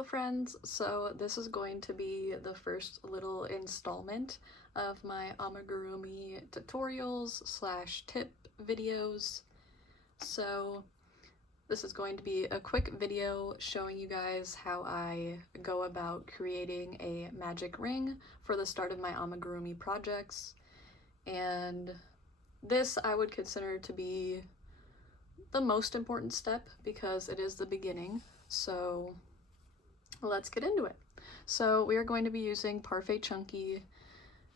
Hello friends, so this is going to be the first little installment of my amigurumi tutorials slash tip videos. So this is going to be a quick video showing you guys how I go about creating a magic ring for the start of my amigurumi projects. And this I would consider to be the most important step because it is the beginning. So let's get into it. So we are going to be using Parfait Chunky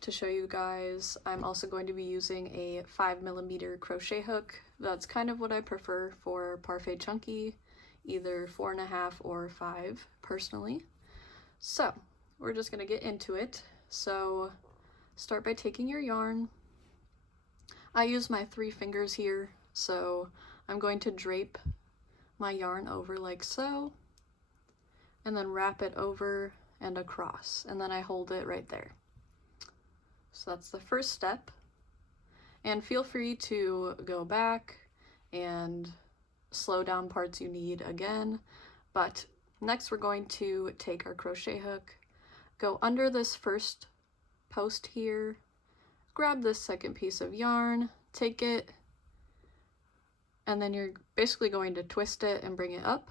to show you guys. I'm also going to be using a 5mm crochet hook. That's kind of what I prefer for Parfait Chunky, either 4.5 or 5 personally. So we're just gonna get into it. So start by taking your yarn. I use my 3 fingers here, so I'm going to drape my yarn over like so, and then wrap it over and across, and then I hold it right there. So that's the first step. And feel free to go back and slow down parts you need again. But next we're going to take our crochet hook, go under this first post here, grab this second piece of yarn, take it, and then you're basically going to twist it and bring it up.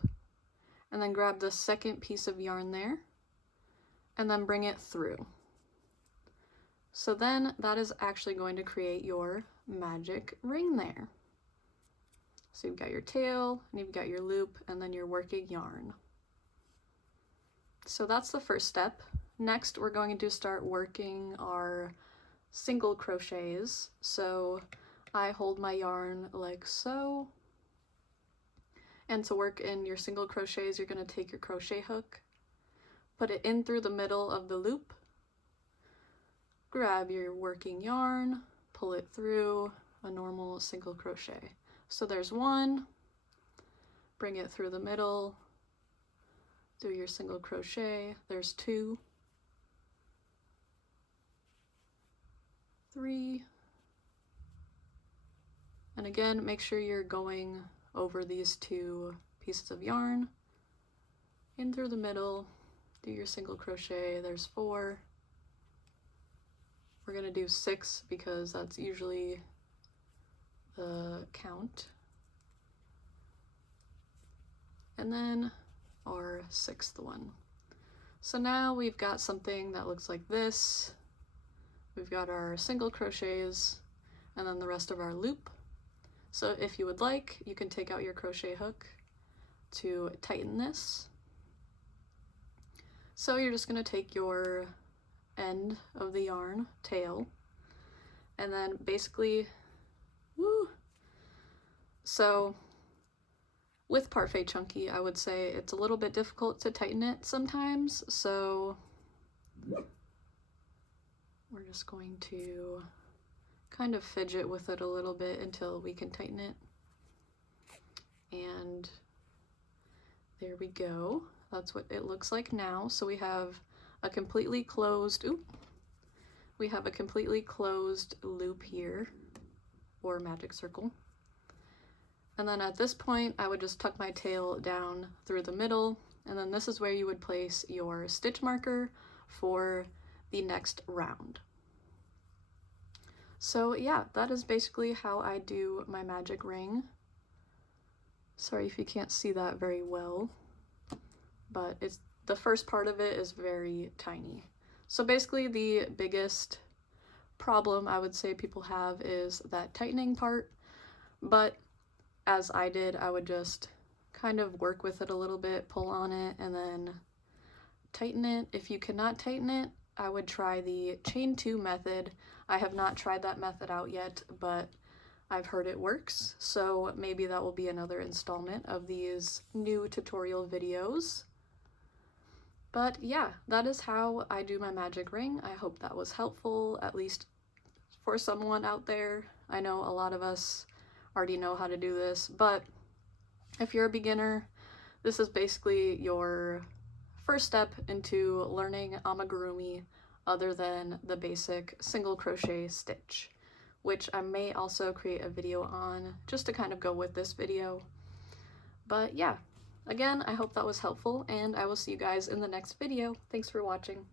And then grab the second piece of yarn there and then bring it through. So then that is actually going to create your magic ring there. So you've got your tail and you've got your loop and then your working yarn. So that's the first step. Next, we're going to start working our single crochets. So I hold my yarn like so. And to work in your single crochets, you're going to take your crochet hook, put it in through the middle of the loop, grab your working yarn, pull it through a normal single crochet. So there's 1, bring it through the middle, do your single crochet, there's 2, 3, and again, make sure you're going over these 2 pieces of yarn, in through the middle, do your single crochet, there's 4. We're gonna do 6 because that's usually the count. And then our 6th one. So now we've got something that looks like this. We've got our single crochets and then the rest of our loop. So if you would like, you can take out your crochet hook to tighten this. So you're just going to take your end of the yarn, tail, and then basically, So with Parfait Chunky, I would say it's a little bit difficult to tighten it sometimes, so we're just going to kind of fidget with it a little bit until we can tighten it. And there we go. That's what it looks like now. So we have a completely closed, we have a completely closed loop here, or magic circle. And then at this point, I would just tuck my tail down through the middle, and then this is where you would place your stitch marker for the next round. So yeah, that is basically how I do my magic ring. Sorry if you can't see that very well, but the first part of it is very tiny. So basically the biggest problem I would say people have is that tightening part, but as I did, I would just kind of work with it a little bit, pull on it, and then tighten it. If you cannot tighten it, I would try the chain 2 method. I have not tried that method out yet, but I've heard it works, so maybe that will be another installment of these new tutorial videos. But yeah, that is how I do my magic ring. I hope that was helpful, at least for someone out there. I know a lot of us already know how to do this, but if you're a beginner, this is basically your first step into learning amigurumi other than the basic single crochet stitch, which I may also create a video on just to kind of go with this video. But yeah, Again, I hope that was helpful, and I will see you guys in the next video. Thanks for watching.